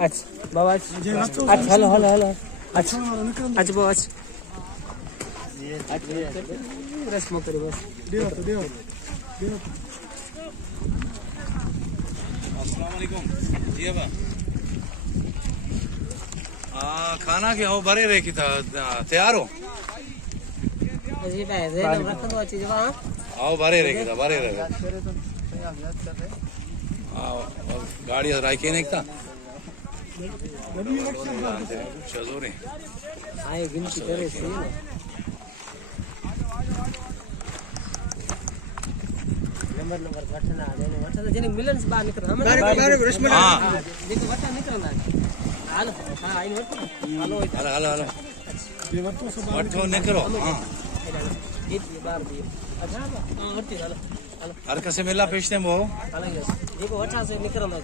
अच्छा बाबा अच्छा hello hello hello अच्छा अच्छा बाबा अच्छा रस्म करी बस अस्सलाम वालेकुम जी अबा खाना के हो भरे रहे की था तैयार हो जी भाई ज़ेनब रख दो चीज वहां आओ भरे रहे की था भरे रहे गाड़ी राइके नहीं था चलोरे आए गिनती करे सही ना नंबर घटना देने वटा तो जेने मिलन से बाहर निकल हम बारे रसमलाई हां देखो वटा निकलना हालो हां आई वटो हालो हालो ये वटो निकलो हां ये बार दिए अच्छा हां वटी हालो हर कसे मेला पेशने मो अलग देखो वटा से निकलना